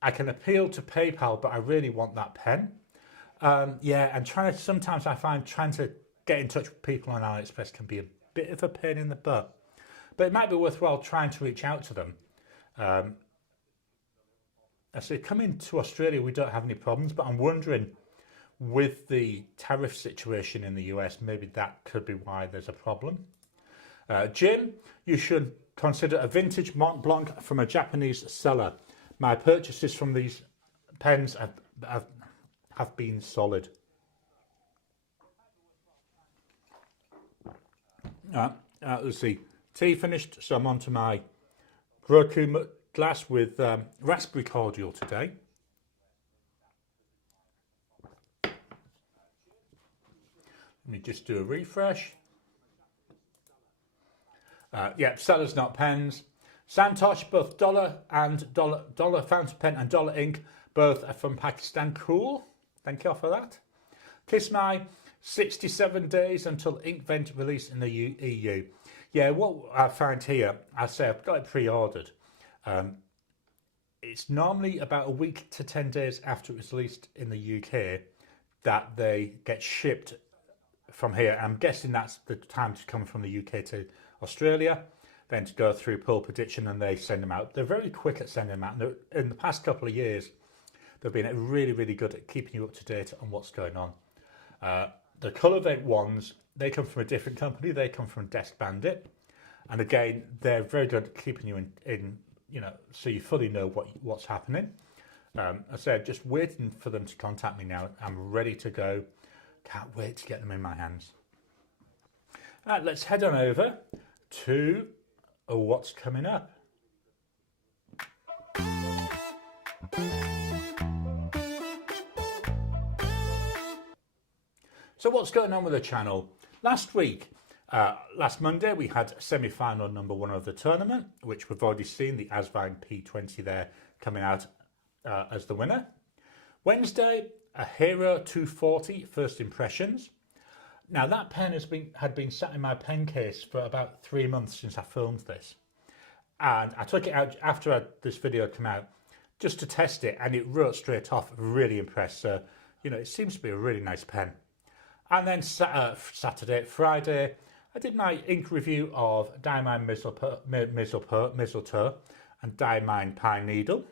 I can appeal to PayPal, but I really want that pen. Yeah, and sometimes I find trying to get in touch with people on AliExpress can be a bit of a pain in the butt. But it might be worthwhile trying to reach out to them. I say, coming to Australia, we don't have any problems, but I'm wondering, with the tariff situation in the US, maybe that could be why there's a problem. Jim, you should consider a vintage Mont Blanc from a Japanese seller. My purchases from these pens have been solid. Let's see, tea finished, so I'm on to my Roku glass with raspberry cordial today. Let me just do a refresh. Yeah, sellers not pens. Santosh, both Dollar fountain pen and Dollar ink, both are from Pakistan. Cool. Thank you for that. Kiss my 67 days until Inkvent release in the EU. Yeah, what I find here, I say I've got it pre-ordered. It's normally about a week to 10 days after it's released in the UK that they get shipped from here. I'm guessing that's the time to come from the UK to Australia, then to go through Pole Prediction, and they send them out. They're very quick at sending them out. In the past couple of years, they've been really, really good at keeping you up to date on what's going on. The Colour Vent ones, they come from a different company. They come from Desk Bandit. And again, they're very good at keeping you in you know, so you fully know what's happening. I said, just waiting for them to contact me now. I'm ready to go. Can't wait to get them in my hands. Right, let's head on over to what's coming up. So what's going on with the channel? Last week, Last Monday we had semi-final number 1 of the tournament, which we've already seen the Asvine P20 there coming out as the winner. Wednesday, a Hero 240 first impressions. Now that pen had been sat in my pen case for about 3 months since I filmed this, and I took it out after this video came out just to test it, and it wrote straight off. Really impressed. So it seems to be a really nice pen. And then Friday, I did my ink review of Diamine Mistletoe and Diamine Pine Needle.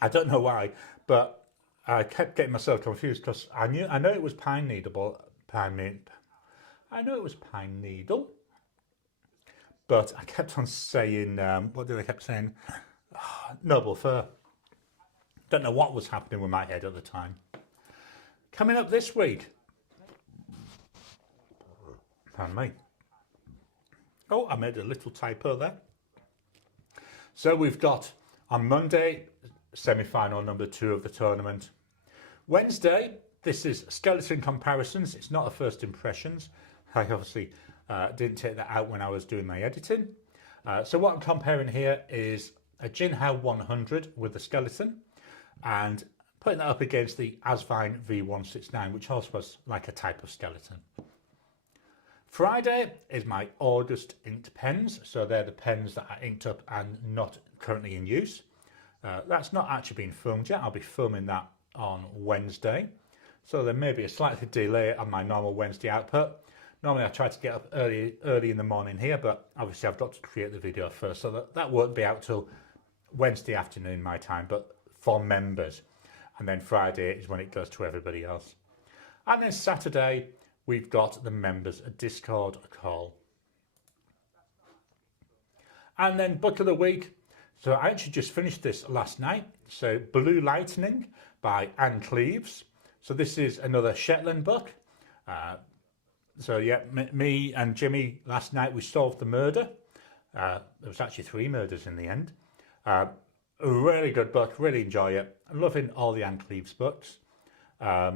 I don't know why, but I kept getting myself confused because I know it was Pine Needle, I know it was Pine Needle, but I kept on saying, what did I keep saying? Noble Fir. Don't know what was happening with my head at the time. Coming up this week, pardon me. Oh, I made a little typo there. So we've got on Monday, semi-final number 2 of the tournament. Wednesday, this is skeleton comparisons. It's not a first impressions. I obviously didn't take that out when I was doing my editing. So what I'm comparing here is a Jinhao 100 with the skeleton and putting that up against the Asvine V169, which also was like a type of skeleton. Friday is my August inked pens. So they're the pens that I inked up and not currently in use. That's not actually been filmed yet. I'll be filming that on Wednesday. So there may be a slightly delay on my normal Wednesday output. Normally I try to get up early in the morning here, but obviously I've got to create the video first. So that won't be out till Wednesday afternoon my time, but for members. And then Friday is when it goes to everybody else. And then Saturday, we've got the members a Discord call. And then book of the week. So I actually just finished this last night. So Blue Lightning by Anne Cleves. So this is another Shetland book. So yeah, me and Jimmy last night, we solved the murder. There was actually 3 murders in the end. A really good book, really enjoy it. I'm loving all the Anne Cleves books. I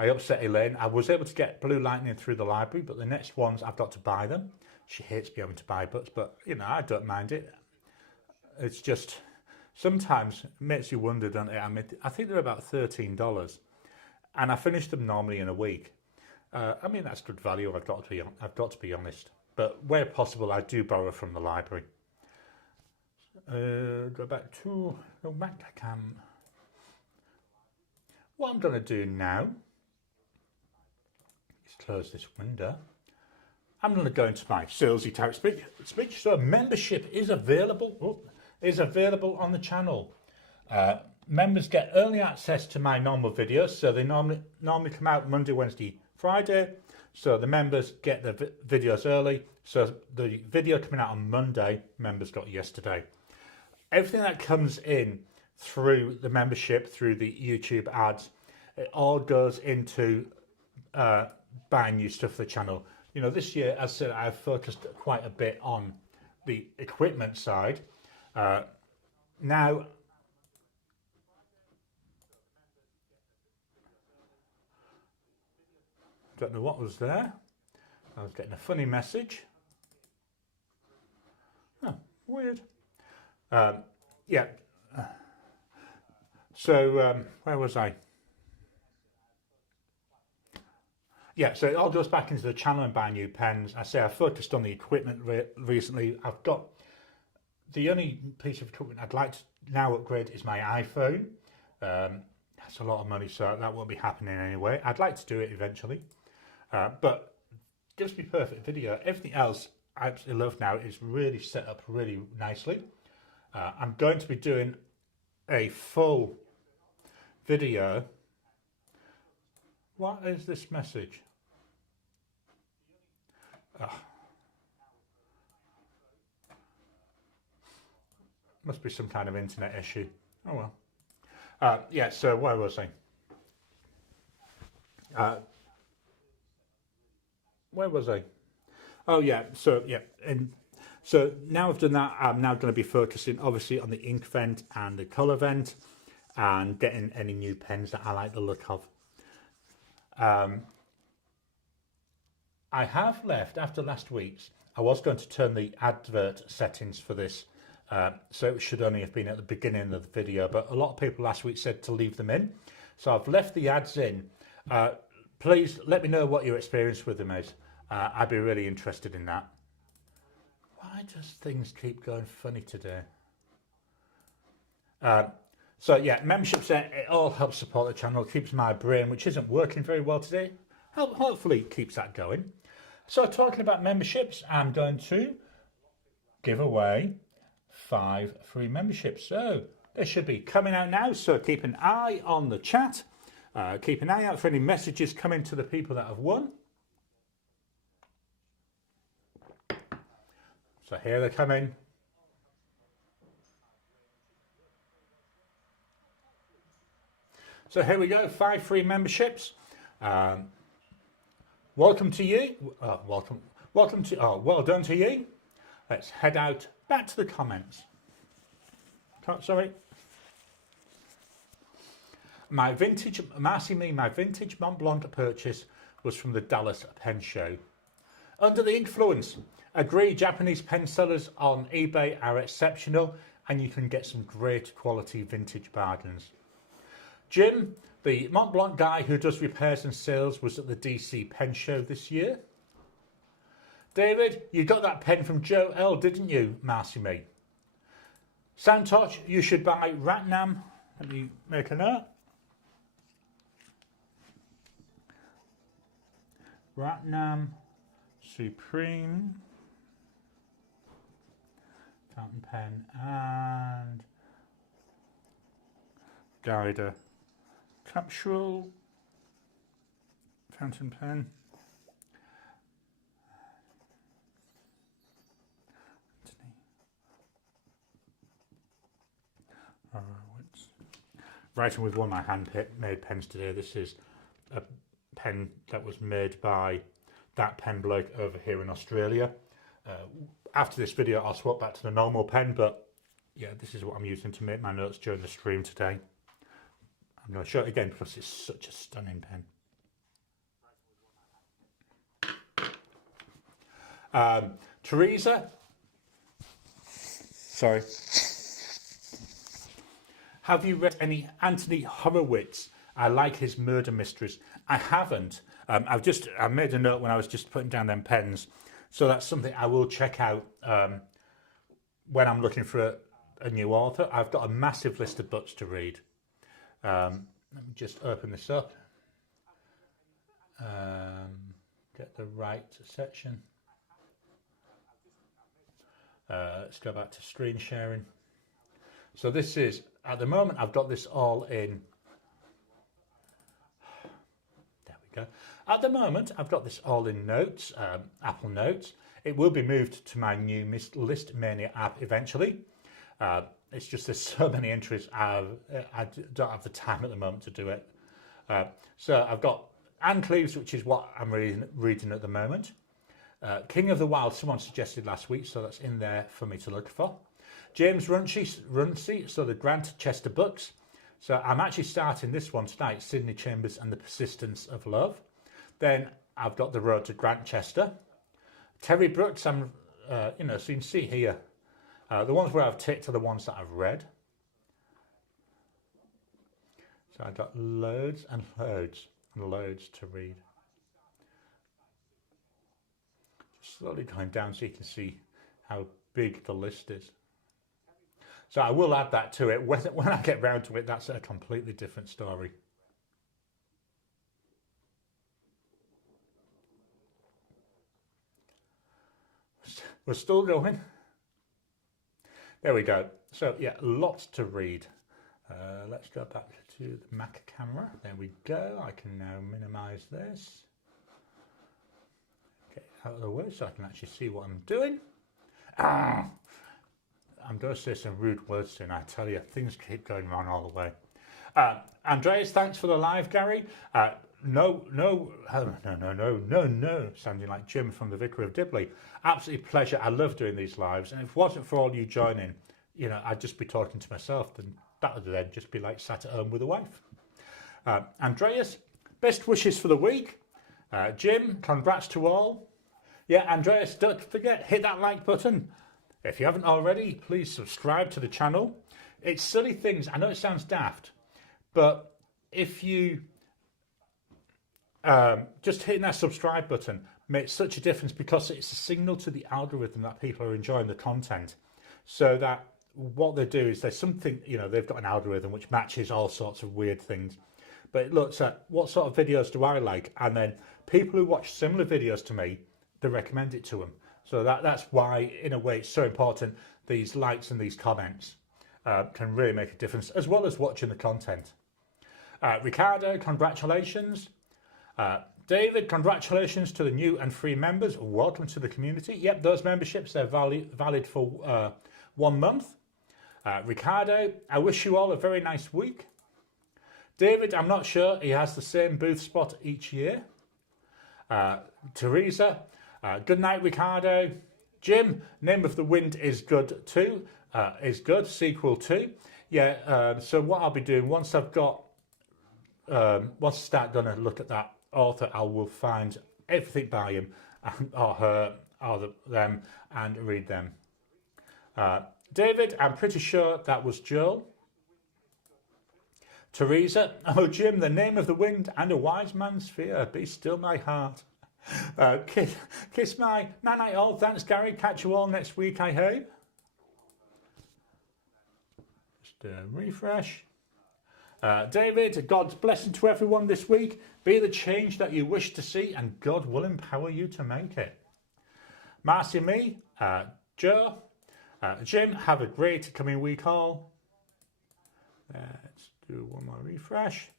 upset Elaine. I was able to get Blue Lightning through the library, but the next ones I've got to buy them. She hates me having to buy books, but I don't mind it. It's just sometimes it makes you wonder, don't it? I think they're about $13, and I finish them normally in a week. I mean, that's good value. I've got to be honest. But where possible, I do borrow from the library. Go back. I can. What I'm going to do now is close this window. I'm going to go into my salesy type speech. So membership is available. On the channel. Members get early access to my normal videos. So they normally come out Monday, Wednesday, Friday. So the members get the videos early. So the video coming out on Monday, members got yesterday. Everything that comes in through the membership, through the YouTube ads, it all goes into buying new stuff for the channel. This year, as I said, I've focused quite a bit on the equipment side. Now, don't know what was there. I was getting a funny message. Oh, weird. Yeah. So where was I? Yeah, so it all goes back into the channel and buy new pens. I say I've focused on the equipment recently. I've got the only piece of equipment I'd like to now upgrade is my iPhone. That's a lot of money, so that won't be happening anyway. I'd like to do it eventually, but it gives me perfect video. Everything else I absolutely love now is really set up really nicely. I'm going to be doing a full video. What is this message? Must be some kind of internet issue. Oh well. Yeah, so where was I? Where was I? Oh yeah, so yeah, and so now I've done that, I'm now going to be focusing obviously on the ink vent and the colour vent and getting any new pens that I like the look of. I have left after last week's. I was going to turn the advert settings for this, so it should only have been at the beginning of the video, but a lot of people last week said to leave them in. So I've left the ads in. Please let me know what your experience with them is. I'd be really interested in that. Why does things keep going funny today? So yeah, memberships, it all helps support the channel, keeps my brain, which isn't working very well today, hopefully keeps that going. So talking about memberships, I'm going to give away 5 free memberships. So they should be coming out now, so keep an eye on the chat. Keep an eye out for any messages coming to the people that have won. So here they're coming. So here we go, 5 free memberships. Welcome to you. Welcome to. Well done to you. Let's head out back to the comments. Sorry. My vintage Mont Blanc purchase was from the Dallas Pen Show. Under the influence, agree. Japanese pen sellers on eBay are exceptional, and you can get some great quality vintage bargains. Jim, the Mont Blanc guy who does repairs and sales, was at the DC Pen Show this year. David, you got that pen from Joe L, didn't you, Marcy Me? Santosh, you should buy Ratnam. Let me make a note. Ratnam Supreme fountain pen and Guider capsule fountain pen. Writing with one of my hand-made pens today. This is a pen that was made by that pen bloke over here in Australia. After this video, I'll swap back to the normal pen, but yeah, this is what I'm using to make my notes during the stream today. I'm going to show it again because it's such a stunning pen. Teresa, sorry. Have you read any Anthony Horowitz? I like his murder mysteries. I haven't. I made a note when I was just putting down them pens, so that's something I will check out when I'm looking for a new author. I've got a massive list of books to read. Let me just open this up. Get the right section. Let's go back to screen sharing. So this is, at the moment, I've got this all in. There we go. At the moment, I've got this all in Notes, Apple Notes. It will be moved to my new List Mania app eventually. It's just there's so many entries, I don't have the time at the moment to do it. So I've got Anne Cleves, which is what I'm reading at the moment. King of the Wild, someone suggested last week, so that's in there for me to look for. James Runcie, so the Grantchester books. So I'm actually starting this one tonight, Sidney Chambers and the Persistence of Love. Then I've got The Road to Grantchester. Terry Brooks, so you can see here, the ones where I've ticked are the ones that I've read. So I've got loads and loads and loads to read. Just slowly going down so you can see how big the list is. So I will add that to it. When I get round to it, that's a completely different story. We're still going. There we go. So yeah, lots to read. Let's go back to the Mac camera. There we go. I can now minimize this. Get it out of the way so I can actually see what I'm doing. I'm going to say some rude words soon, I tell you. Things keep going wrong all the way. Andreas, thanks for the live, Gary. No, sounding like Jim from the Vicar of Dibley. Absolute pleasure. I love doing these lives. And if it wasn't for all you joining, I'd just be talking to myself. And that would then just be like sat at home with a wife. Andreas, best wishes for the week. Jim, congrats to all. Yeah, Andreas, don't forget, hit that like button. If you haven't already, please subscribe to the channel. It's silly things. I know it sounds daft, but if you just hitting that subscribe button makes such a difference, because it's a signal to the algorithm that people are enjoying the content. So that what they do is there's something, they've got an algorithm which matches all sorts of weird things. But it looks at what sort of videos do I like, and then people who watch similar videos to me, they recommend it to them. So that's why, in a way, it's so important. These likes and these comments can really make a difference, as well as watching the content. Ricardo, congratulations. David, congratulations to the new and free members. Welcome to the community. Yep, those memberships, they're valid for 1 month. Ricardo, I wish you all a very nice week. David, I'm not sure he has the same booth spot each year. Teresa, good night, Ricardo. Jim, Name of the Wind is good too. Sequel 2. Yeah, so what I'll be doing once I've got, once I start going to look at that author, I will find everything by him or her or them and read them. David, I'm pretty sure that was Joel. Teresa, oh Jim, the Name of the Wind and a wise man's fear, be still my heart. Kiss my night all. Thanks, Gary. Catch you all next week, I hope. Just refresh. David, God's blessing to everyone this week. Be the change that you wish to see, and God will empower you to make it. Marcy, me, Joe, Jim, have a great coming week all. Let's do one more refresh.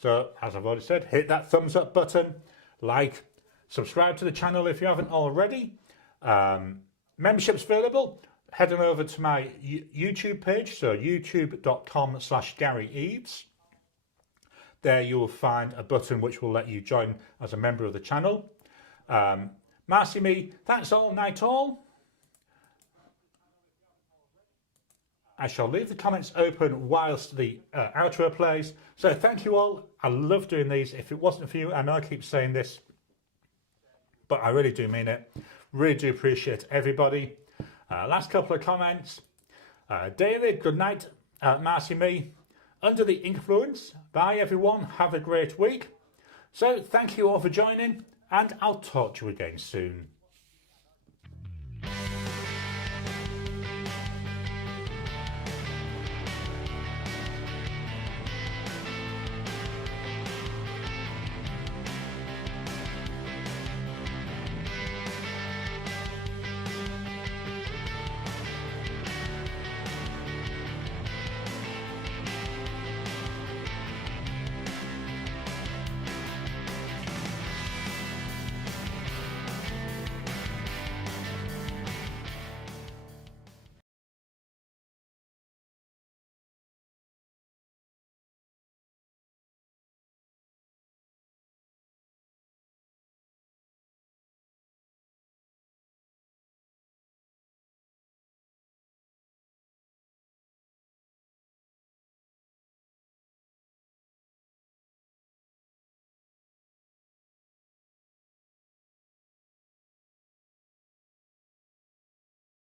So, as I've already said, hit that thumbs up button, like, subscribe to the channel if you haven't already. Memberships available. Head on over to my YouTube page, so youtube.com/Garry Eves. There you will find a button which will let you join as a member of the channel. Marcy me, thanks all, night all. I shall leave the comments open whilst the outro plays. So thank you all. I love doing these. If it wasn't for you, I know I keep saying this, but I really do mean it. Really do appreciate everybody. Last couple of comments. David, good night. Marcy me, under the influence. Bye everyone. Have a great week. So thank you all for joining, and I'll talk to you again soon.